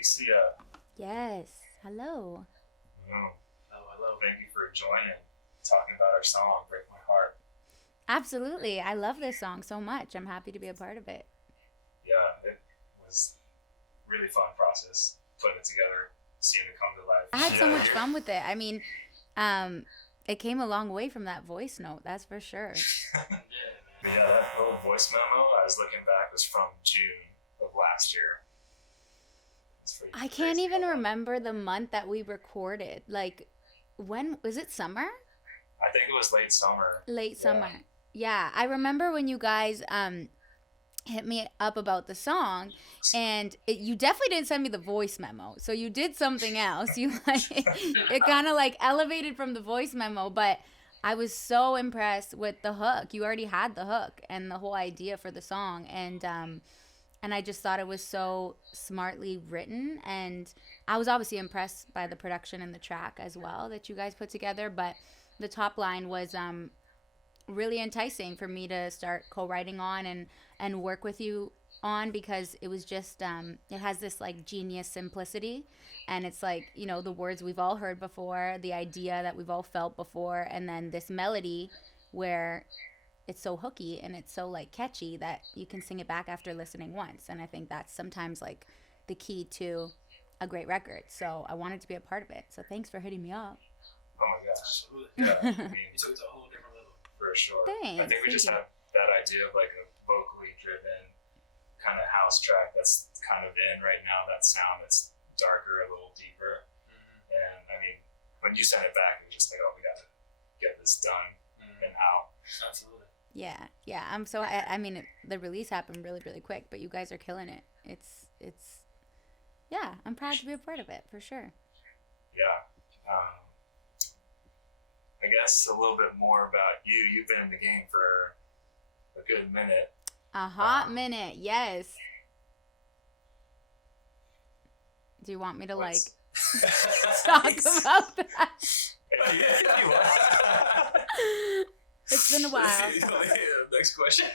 Aleesia. Yes. Hello. Mm. Hello. Thank you for joining, talking about our song, Break My Heart. Absolutely. I love this song so much. I'm happy to be a part of it. Yeah, it was really fun process putting it together, seeing it come to life. I had so Yeah, much fun with it. I mean, um, it came a long way from that voice note, that's for sure. But yeah, that little voice memo I was looking back was from June of last year. I can't even remember the month that we recorded. Like, when was it summer? I think it was late summer. Late summer. Yeah, I remember when you guys hit me up about the song, and you definitely didn't send me the voice memo. So you did something else. You like it kind of like elevated from the voice memo, but I was so impressed with the hook. You already had the hook and the whole idea for the song, and I just thought it was so smartly written, and I was obviously impressed by the production and the track as well that you guys put together, but the top line was really enticing for me to start co-writing on and work with you on, because it was just it has this like genius simplicity, and it's like, you know, the words we've all heard before, the idea that we've all felt before, and then this melody where it's so hooky and it's so like catchy that you can sing it back after listening once. And I think that's sometimes like the key to a great record. So I wanted to be a part of it, so thanks for hitting me up. Oh my gosh. Absolutely. Yeah. I mean, you took it to a whole different level. For sure. Thanks. I think we just had that idea of like a vocally driven kind of house track that's kind of in right now, that sound that's darker, a little deeper. Mm-hmm. And I mean, when you sent it back, it was just like, oh, we got to get this done and out. Absolutely. Yeah. I'm so. I mean, the release happened really, really quick, but you guys are killing it. It's. Yeah, I'm proud to be a part of it for sure. Yeah. I guess a little bit more about you. You've been in the game for a good minute. A hot minute, yes. Do you want me to like talk about that? It's been a while. Next question.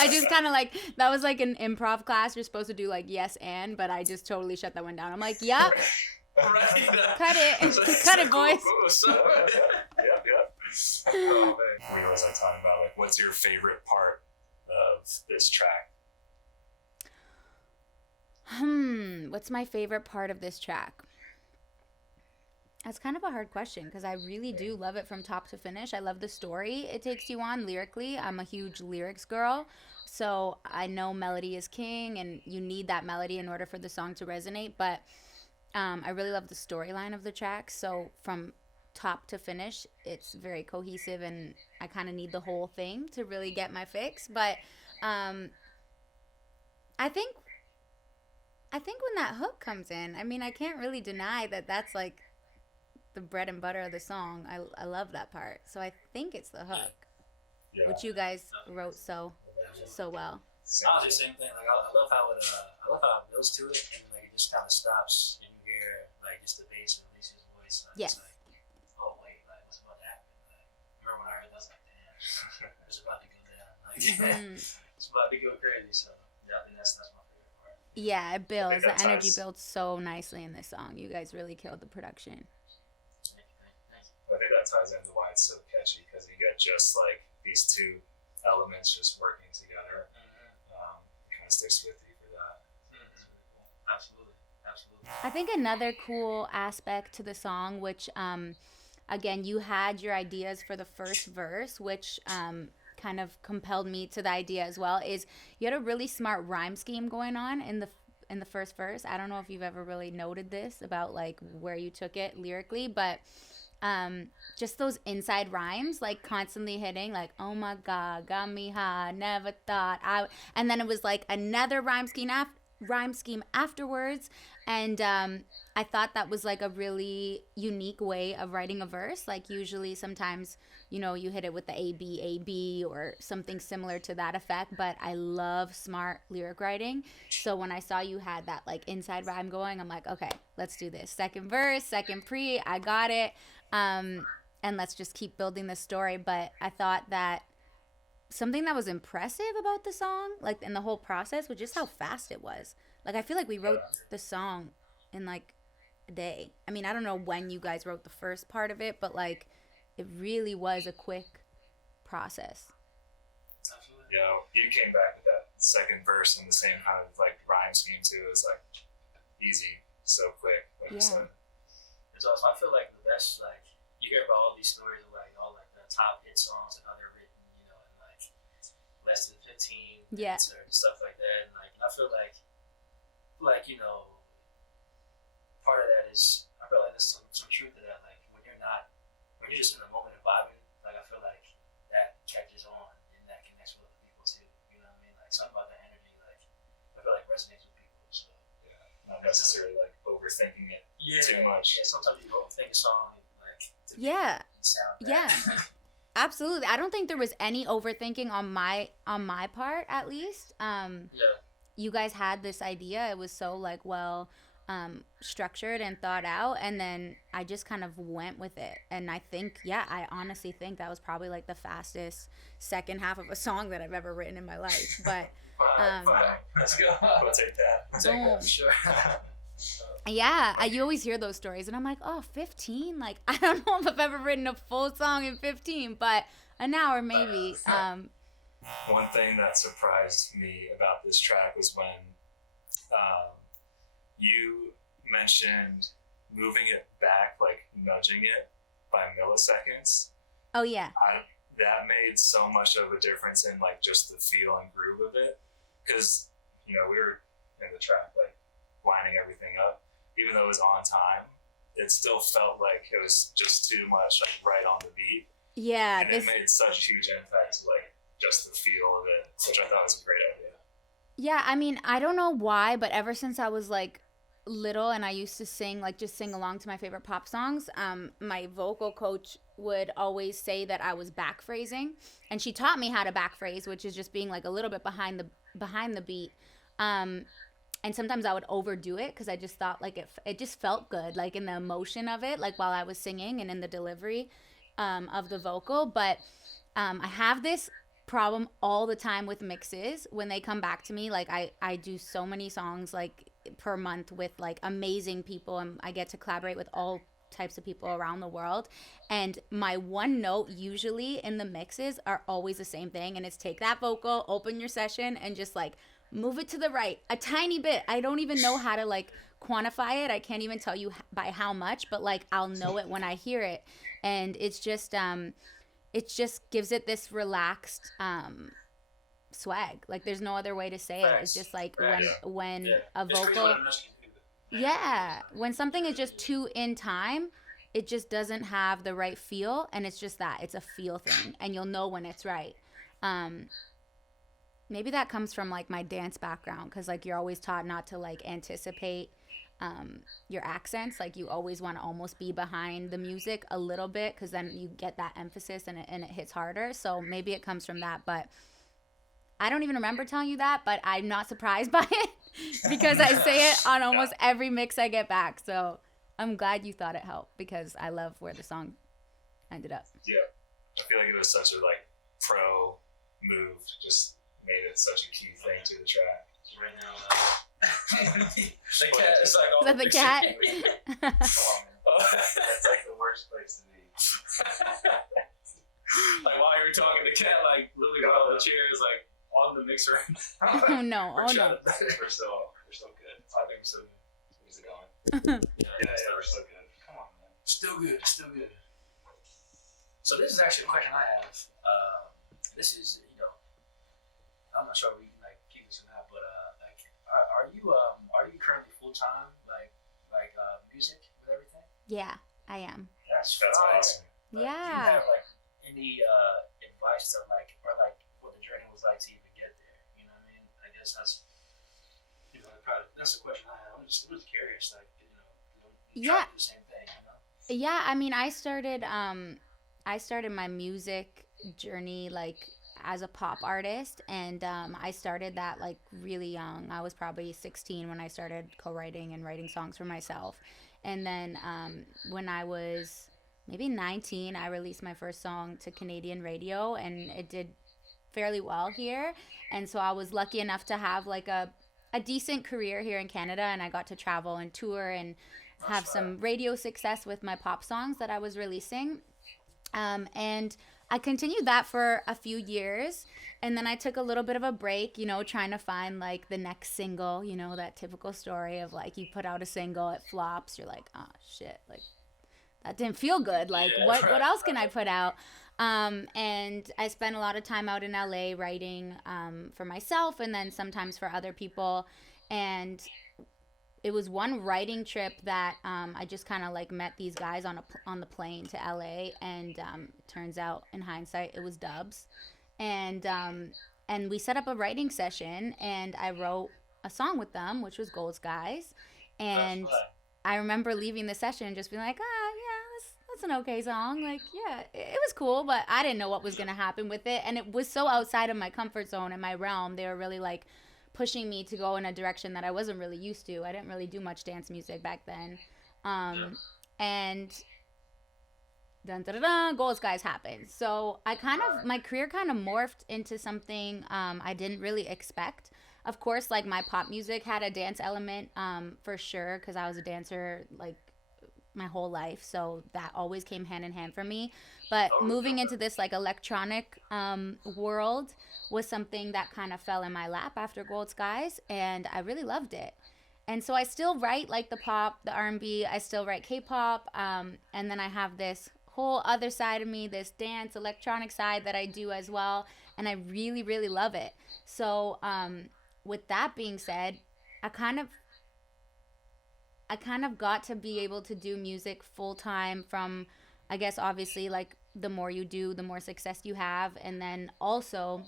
I just kind of like, that was like an improv class. You're supposed to do like yes and, but I just totally shut that one down. I'm like, yep. Right. Cut it. Cut it, boys. Yep. Oh, we always like talking about like, what's your favorite part of this track? What's my favorite part of this track? That's kind of a hard question, because I really do love it from top to finish. I love the story it takes you on lyrically. I'm a huge lyrics girl, so I know melody is king, and you need that melody in order for the song to resonate. But I really love the storyline of the track. So from top to finish, it's very cohesive, and I kind of need the whole thing to really get my fix. But I think when that hook comes in, I mean, I can't really deny that that's like the bread and butter of the song. I love that part. So I think it's the hook, which you guys wrote so well. Honestly, same thing. Like I love how it builds to it, and like it just kind of stops, and you hear like just the bass and Aleesia's voice. And yes. It's like, oh wait, like what's about to happen? Like, remember when I heard that? I was like, damn, it's about to go down. Like, it's about to go crazy. So yeah, I think that's my favorite part. Yeah, it builds. The energy builds so nicely in this song. You guys really killed the production. I think that ties into why it's so catchy, because you get just like these two elements just working together. Kind of sticks with you for that. It's really cool. Absolutely. I think another cool aspect to the song, which again, you had your ideas for the first verse, which kind of compelled me to the idea as well, is you had a really smart rhyme scheme going on in the first verse. I don't know if you've ever really noted this about like where you took it lyrically, but just those inside rhymes, like constantly hitting, like, oh my god, got me high, never thought I, and then it was like another rhyme scheme afterwards, and I thought that was like a really unique way of writing a verse. Like usually sometimes, you know, you hit it with the A B or something similar to that effect, but I love smart lyric writing. So when I saw you had that like inside rhyme going, I'm like, okay, let's do this. Second verse, second pre, I got it. And let's just keep building this story. But I thought that something that was impressive about the song, like in the whole process, was just how fast it was. Like I feel like we wrote the song in like a day. I mean, I don't know when you guys wrote the first part of it, but like it really was a quick process. Absolutely. Yeah, you came back with that second verse in the same kind of like rhyme scheme too. It was like easy, so quick, like you said. It's also, I feel like the best, like, you hear about all these stories of like all like the top hit songs and how they're written, you know, in like less than 15 minutes or stuff like that. And like, and I feel like, you know, part of that is, I feel like there's some truth to that. Like when you're just in the moment of vibing, like I feel like that catches on and that connects with other people too. You know what I mean? Like something about that energy, like I feel like resonates with people. So yeah, not necessarily like overthinking it too much. Yeah, sometimes you overthink a song and like sound bad. Yeah. Absolutely. I don't think there was any overthinking on my part, at least. You guys had this idea. It was so like structured and thought out, and then I just kind of went with it. And I think, I honestly think that was probably like the fastest second half of a song that I've ever written in my life. But fine. Let's go. We'll take that. Take that for sure. Yeah, you always hear those stories, and I'm like, 15? Like, I don't know if I've ever written a full song in 15, but an hour maybe. One thing that surprised me about this track was when you mentioned moving it back, like nudging it by milliseconds. Oh, yeah. That made so much of a difference in like just the feel and groove of it, because we were in the track like lining everything up. Even though it was on time, it still felt like it was just too much, like right on the beat. Yeah, and it made such a huge impact to like just the feel of it, which I thought was a great idea. Yeah, I mean, I don't know why, but ever since I was like little and I used to sing along to my favorite pop songs, my vocal coach would always say that I was back phrasing, and she taught me how to back phrase, which is just being like a little bit behind the beat. And sometimes I would overdo it because I just thought like it just felt good, like in the emotion of it, like while I was singing and in the delivery of the vocal. But I have this problem all the time with mixes when they come back to me. Like I do so many songs like per month with like amazing people, and I get to collaborate with all types of people around the world, and my one note usually in the mixes are always the same thing, and it's take that vocal, open your session, and just like move it to the right a tiny bit. I don't even know how to like quantify it. I can't even tell you by how much, but like I'll know it when I hear it. And it's just it just gives it this relaxed swag. Like there's no other way to say it. It's just like when a vocal, when something is just too in time, it just doesn't have the right feel, and it's just that it's a feel thing, and you'll know when it's right. Maybe that comes from like my dance background, because like you're always taught not to like anticipate your accents. Like you always want to almost be behind the music a little bit, because then you get that emphasis and it hits harder. So maybe it comes from that, but I don't even remember telling you that, but I'm not surprised by it because I say it on almost every mix I get back. So I'm glad you thought it helped, because I love where the song ended up. Yeah, I feel like it was such a like pro move, just made it such a key thing to the track. Right now, the cat is like, is that the cat? Come on, man. That's like the worst place to be. Like while you were talking, the cat like literally got on the chair, is like on the mixer. Oh no! We're still good. I think we're still good. Where's it going? yeah, we're still good. Come on, man. Still good. So this is actually a question I have. This is, I'm not sure if we can like keep this or not, but like, are you currently full time like music with everything? Yeah, I am. That's awesome. Yeah. Do you have like any advice to like, or like what the journey was like to even get there? You know what I mean? I guess that's that's the question I have. I'm just curious, like you try to do the same thing, Yeah, I mean, I started my music journey like as a pop artist, and I started that like really young. I was probably 16 when I started co-writing and writing songs for myself, and then when I was maybe 19, I released my first song to Canadian radio, and it did fairly well here. And so I was lucky enough to have like a decent career here in Canada, and I got to travel and tour and have some radio success with my pop songs that I was releasing. And I continued that for a few years, and then I took a little bit of a break, trying to find like the next single, that typical story of like you put out a single, it flops, you're like, oh shit, like that didn't feel good. Like what else can I put out? And I spent a lot of time out in LA writing for myself and then sometimes for other people. And it was one writing trip that I just kind of like met these guys on the plane to LA, and turns out in hindsight it was Dubs, and we set up a writing session, and I wrote a song with them, which was Gold Skies, and I remember leaving the session and just being like, yeah, that's an okay song, like yeah, it was cool, but I didn't know what was gonna happen with it, and it was so outside of my comfort zone and my realm. They were really like pushing me to go in a direction that I wasn't really used to. I didn't really do much dance music back then. And dun, dun, dun, dun, Gold Skies happened. So my career kind of morphed into something I didn't really expect. Of course, like my pop music had a dance element for sure, because I was a dancer like my whole life. So that always came hand in hand for me. But moving into this like electronic world was something that kind of fell in my lap after Gold Skies, and I really loved it. And so I still write like the pop, the R&B, I still write K-pop, and then I have this whole other side of me, this dance electronic side that I do as well, and I really, really love it. So with that being said, I kind of got to be able to do music full time from, I guess, obviously, like the more you do, the more success you have. And then also,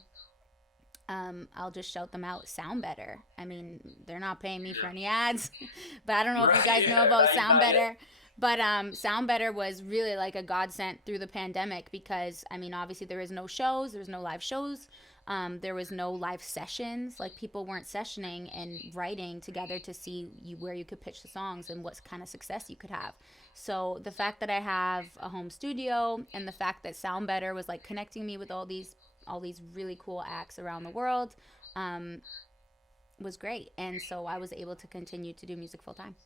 I'll just shout them out, Sound Better. I mean, they're not paying me for any ads, but I don't know if you guys know about Sound Better. But Sound Better was really like a godsend through the pandemic, because, I mean, obviously there was no shows, there was no live shows. There was no live sessions. Like people weren't sessioning and writing together to see where you could pitch the songs and what kind of success you could have. So the fact that I have a home studio, and the fact that Sound Better was like connecting me with all these really cool acts around the world, was great. And so I was able to continue to do music full time.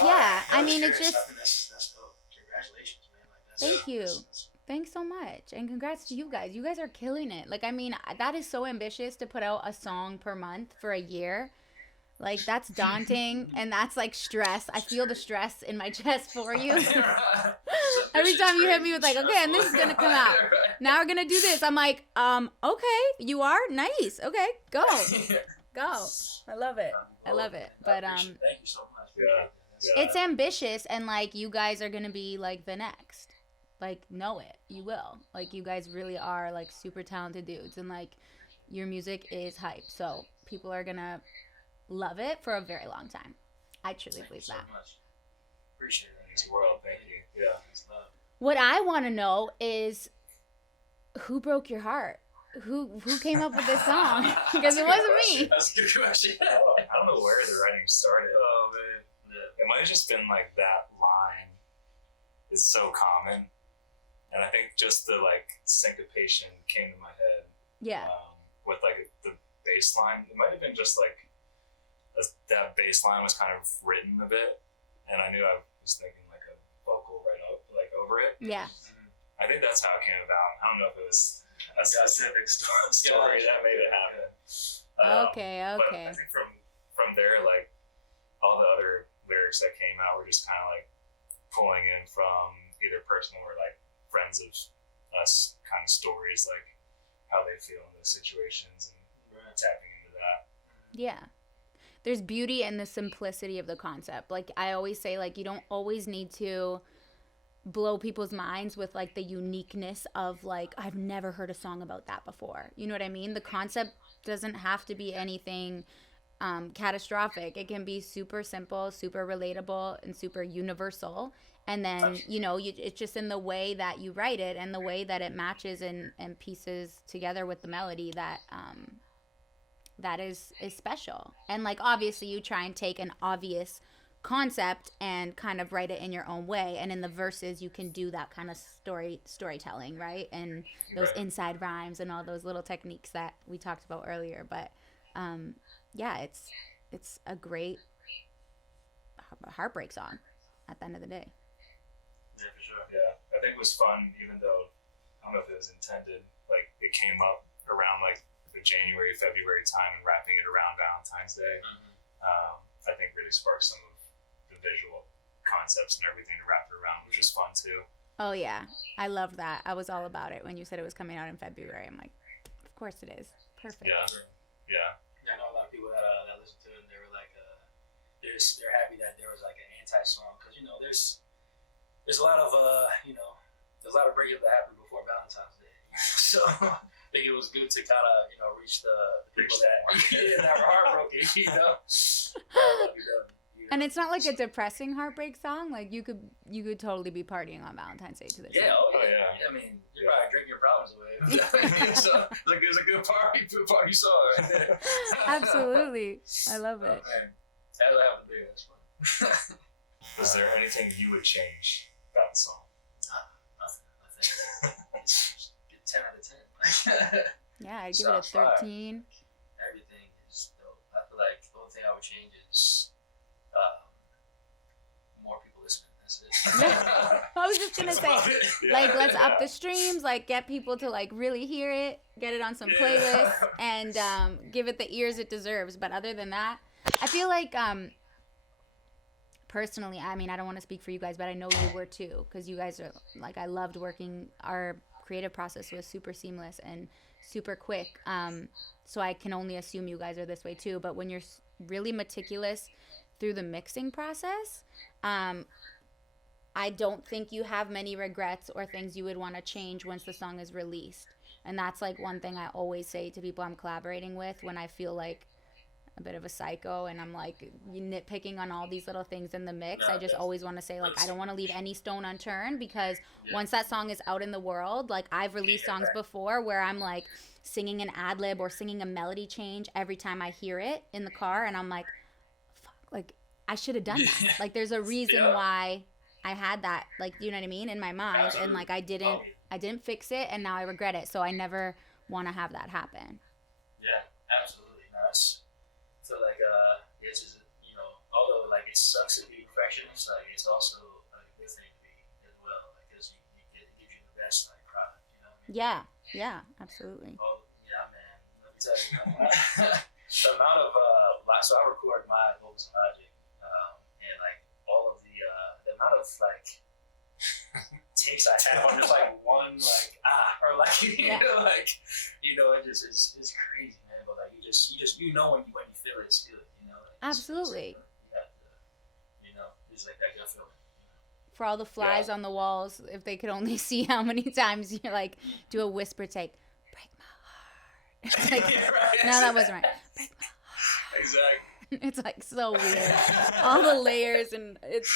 Yeah, I mean, it's just. That's dope. Congratulations, man. Like, thank you. Thanks so much. And congrats to you guys. You guys are killing it. Like, I mean, that is so ambitious to put out a song per month for a year. Like, that's daunting, and that's like stress. I feel the stress in my chest for you. Every time you hit me with like, okay, and this is gonna come out. Now we're gonna do this. I'm like, okay, you are? Nice. Okay, go. Go. I love it. I love it. But thank you so much. Yeah. it's ambitious, and like you guys are gonna be like the next. Like, know it. You will. Like, you guys really are like super talented dudes, and like your music is hype. So people are gonna love it for a very long time. I truly believe that. So much. Appreciate it. It's world, thank you. Yeah. What I want to know is, who broke your heart? Who came up with this song? Because it wasn't me. That's a good question. I don't know where the writing started. Oh man. Yeah. It might have just been like that line is so common, and I think just the like syncopation came to my head. Yeah. With like the bass line, it might have been just like that bass line was kind of written a bit, and I knew I was thinking like a vocal right up like over it. Yeah. I think that's how it came about. I don't know if it was a specific story that made it happen. Okay. But I think from there, like all the other lyrics that came out were just kind of like pulling in from either personal or like friends of us kind of stories, like how they feel in those situations, and tapping into that. Yeah. There's beauty in the simplicity of the concept. Like I always say, like you don't always need to blow people's minds with like the uniqueness of like, I've never heard a song about that before. You know what I mean? The concept doesn't have to be anything catastrophic. It can be super simple, super relatable, and super universal. And then, you know, it's just in the way that you write it and the way that it matches and pieces together with the melody that that is special. And like obviously you try and take an obvious concept and kind of write it in your own way, and in the verses you can do that kind of storytelling, right? And those inside rhymes and all those little techniques that we talked about earlier. But yeah, it's a great heartbreak song at the end of the day. Yeah, for sure. Yeah, I think it was fun, even though I don't know if it was intended. Like it came up around like the January, February time, and wrapping it around Valentine's Day. I think really sparked some of the visual concepts and everything to wrap it around, which was fun too. Oh yeah, I loved that. I was all about it when you said it was coming out in February. I'm like, of course it is. Perfect. Yeah. I know a lot of people that listened to it, and they were like, they're happy that there was like an anti-song, because there's a lot of there's a lot of breakup that happened before Valentine's Day. So I think it was good to kind of reach the people that were heartbroken. And it's not like a depressing heartbreak song. Like you could totally be partying on Valentine's Day to this. Yeah, song. Yeah. I mean, you're probably drinking your problems away. So like it was a good party song right there. Absolutely, I love it. Man. That happened to be this one. Was there anything you would change about the song? Nothing. It's 10 out of 10. Yeah, I'd give it a 13. Everything is dope. I feel like the only thing I would change is more people listening. That's it. Yeah. I was just gonna say, like, let's up the streams, like, get people to like really hear it, get it on some playlists, and give it the ears it deserves. But other than that, I feel like personally, I mean, I don't want to speak for you guys, but I know you were too, because you guys are like, I loved working. Our creative process was super seamless and super quick. So I can only assume you guys are this way too. But when you're really meticulous through the mixing process, I don't think you have many regrets or things you would want to change once the song is released. And that's like one thing I always say to people I'm collaborating with when I feel like a bit of a psycho and I'm like nitpicking on all these little things in the mix. I just always want to say, like, I don't want to leave any stone unturned, because once that song is out in the world, like, I've released songs before where I'm like singing an ad lib or singing a melody change every time I hear it in the car, and I'm like, fuck, like, I should have done that. Like, there's a reason why I had that, like, you know what I mean, in my mind. And like, I didn't fix it, and now I regret it. So I never want to have that happen. Yeah, absolutely. No, I feel like it's just, although like it sucks to be a perfectionist, like it's also a good thing to be as well, like, because it gives you the best like product. You know what I mean? Yeah, absolutely. Oh yeah, man. Let me tell you, the amount of so I record my vocals in Logic, and like all of the amount of like takes I have on just like one like or like it just is crazy, man. But like you just when you feel it, it's good, Like, absolutely. You have to, it's like that gut feeling. For all the flies on the walls, if they could only see how many times you like do a whisper take, break my heart. It's like, no, that wasn't right. Break my heart. Exactly. It's like so weird. All the layers and it's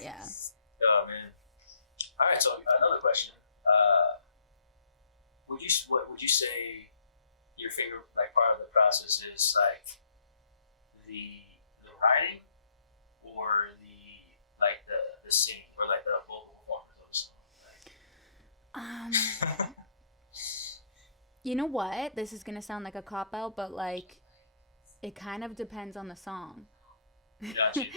yeah. Oh man. All right. So another question. What would you say your favorite like part of the process is, like the writing or the singing or like the vocal performance of the song? You know what? This is gonna sound like a cop out, but like it kind of depends on the song. Gotcha. Okay.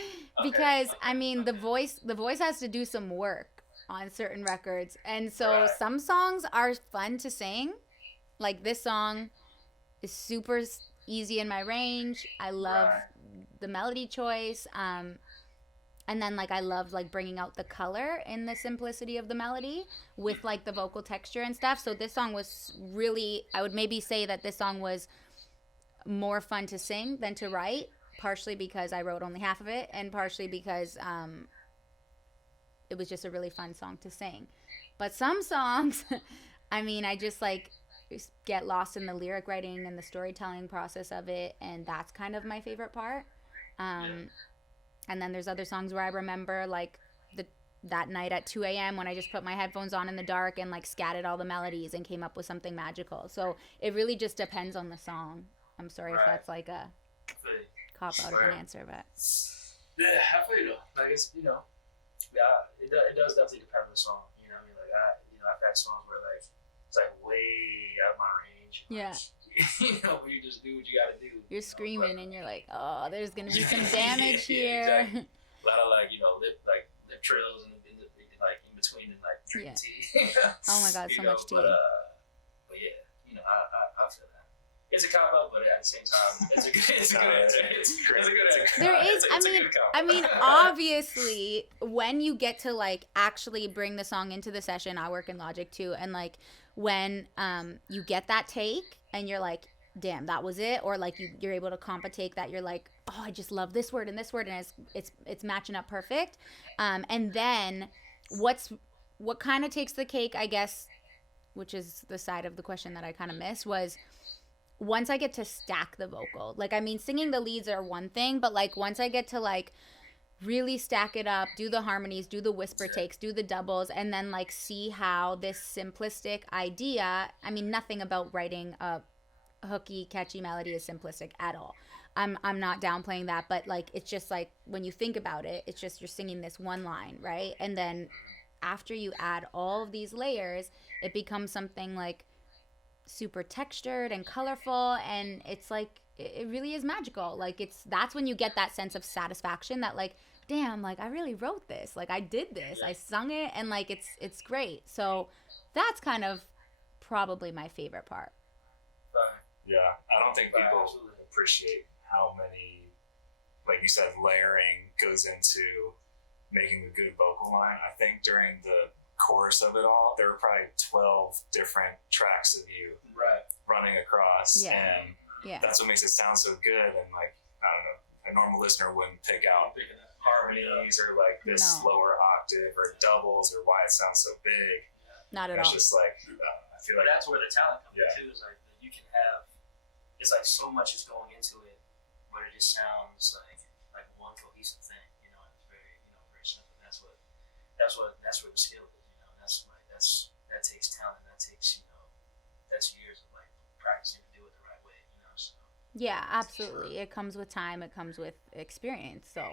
Because I mean the voice has to do some work on certain records, and so some songs are fun to sing. Like this song is super easy in my range. I love the melody choice, and then like I love like bringing out the color in the simplicity of the melody with like the vocal texture and stuff. So this song was really, I would maybe say that this song was more fun to sing than to write, partially because I wrote only half of it, and partially because it was just a really fun song to sing. But some songs, I mean, I just like get lost in the lyric writing and the storytelling process of it, and that's kind of my favorite part. And then there's other songs where I remember like that night at 2 a.m. when I just put my headphones on in the dark and like scattered all the melodies and came up with something magical. So it really just depends on the song. I'm sorry if that's like a cop out of an answer, but Yeah, I feel you though. Like it's it does definitely depend on the song. You know what I mean? Like I've had songs where like it's like way out of my range. Yeah. Where you just do what you gotta do. You're screaming and you're like, oh, there's gonna be some Yeah, damage here. exactly. A lot of lip trails and like in between and like drinking tea. Oh my God, so much tea. But yeah, I feel that. It's a cop out, but at the same time, it's a good answer. There is, I mean, obviously, when you get to like actually bring the song into the session, I work in Logic too, and like when you get that take and you're like, damn, that was it, or like you're able to comp a take that you're like, oh, I just love this word and it's matching up perfect, and then what kind of takes the cake, I guess, which is the side of the question that I kind of missed, was once I get to stack the vocal. Like, I mean, singing the leads are one thing, but like once I get to like really stack it up, do the harmonies, do the whisper takes, do the doubles, and then like see how this simplistic idea, I mean, nothing about writing a hooky, catchy melody is simplistic at all. I'm not downplaying that, but like it's just like when you think about it, it's just you're singing this one line, right? And then after you add all of these layers, it becomes something like super textured and colorful, and it's like it really is magical. Like that's when you get that sense of satisfaction that like, damn, like I really wrote this, like I did this, I sung it, and like it's great. So that's kind of probably my favorite part. Yeah, I don't think people appreciate how many, like you said, layering goes into making a good vocal line. I think during the chorus of it all, there were probably 12 different tracks of you running across, and that's what makes it sound so good. And like, I don't know, a normal listener wouldn't pick out harmonies or like this lower octave or doubles or why it sounds so big. Not at all. It's just like, I feel like that's where the talent comes in too. Is like you can have, it's like so much is going into it, but it just sounds like one cohesive thing. It's very very simple. That's where the skill is. That takes talent. That takes that's years of like practicing to do it the right way. So. Yeah, absolutely. It comes with time. It comes with experience. So,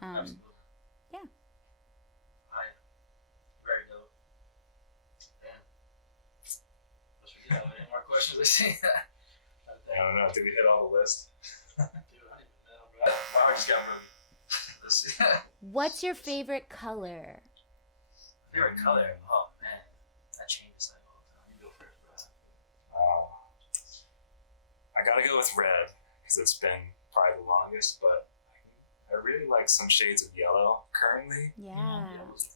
absolutely. Yeah. Very dope. Damn. Any more questions? Let's see. I don't know. Did we hit all the list? Dude, I don't even know, bro. My heart just got moving. Let's see. What's your favorite color? Favorite color? Oh man, that changes like all the time. You go first, bro. I gotta go with red because it's been probably the longest, but I really like some shades of yellow currently. Yeah,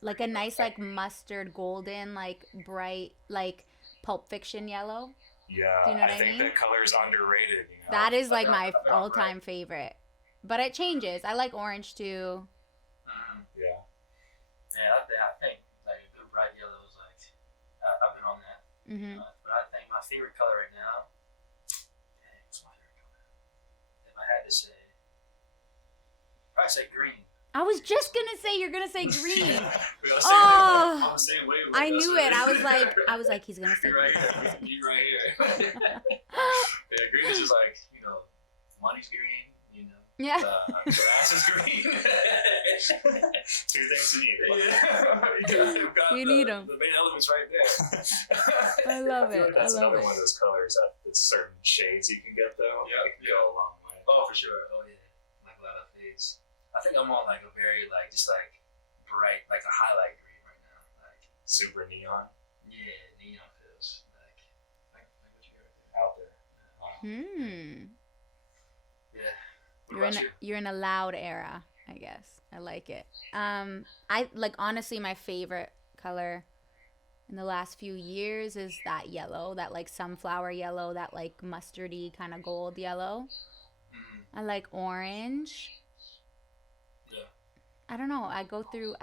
like a nice like mustard golden, like bright, like Pulp Fiction yellow. Yeah, do you know what I think mean? that color is underrated. That is like my all-time favorite, but it changes. I like orange too. Yeah. Yeah, I think like a good bright yellow is like I've been on that. But I think my favorite color right now. What's my favorite color? If I had to say, I'd say green. I was just gonna say you're gonna say green. I'm the same way. I knew it. I was like, he's gonna say green. You right here. Yeah, green is just like money's green. Yeah. Grass is green. Two things you need. You need them. The main elements right there. I love it. That's another one of those colors that it's certain shades you can get though. Yeah, go a long way. Oh, for sure. Oh yeah, like a lot of fades. I think I'm on like a very just bright, like a highlight green right now, like super neon. Yeah, neon feels like what you got right there. Out there. Yeah. You're in a loud era, I guess. I like it. I like, honestly, my favorite color in the last few years is that yellow, that like sunflower yellow, that like mustardy kind of gold yellow. I like orange. Yeah. I don't know. I go through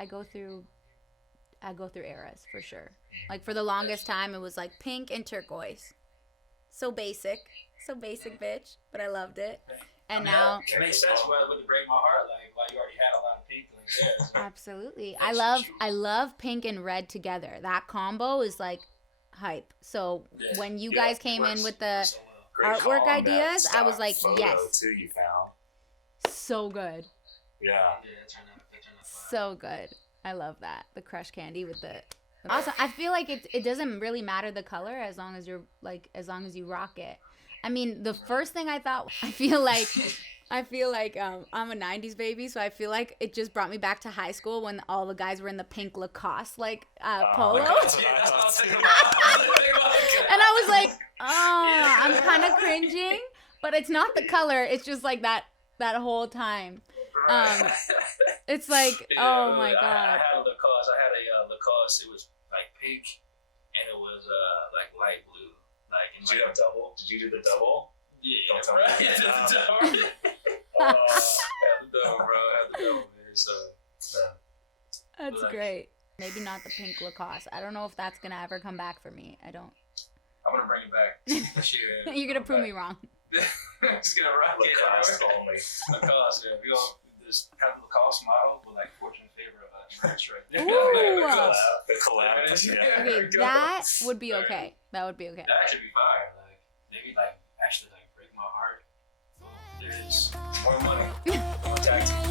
eras for sure. Like for the longest time, it was like pink and turquoise. So basic, bitch. But I loved it. And now it makes sense with the Break My Heart, like why you already had a lot of pink like there. So. Absolutely. I love pink and red together. That combo is like hype. So when you guys came in with the artwork ideas, I was like, yes. Too, you found. So good. Yeah. Yeah, they turned out fine. So good. I love that. The crushed candy with the. Also, I feel like it doesn't really matter the color as long as you rock it. I mean, the first thing I thought, I feel like I'm a 90s baby, so I feel like it just brought me back to high school when all the guys were in the pink Lacoste polo. That's what I thought too. And I was like, oh, I'm kind of cringing, but it's not the color. It's just like that whole time. It's like, oh my God. I had a Lacoste. It was like pink, and it was like light blue. Like, Did you have double? Did you do the double? Yeah, Don't tell right. me. Had the double, bro. Had the double, man. So That's like, great. Maybe not the pink Lacoste. I don't know if that's gonna ever come back for me. I don't. I'm gonna bring it back this year. You're gonna prove me wrong. Just gonna rock it. Lacoste only. Lacoste, yeah. We all just have the Lacoste model with like Fortune favor merch right there. Ooh. The collab. Yeah. Okay, that would be okay. That would be okay. That actually be fire. Like maybe like actually like break my heart. There's more money. More taxes.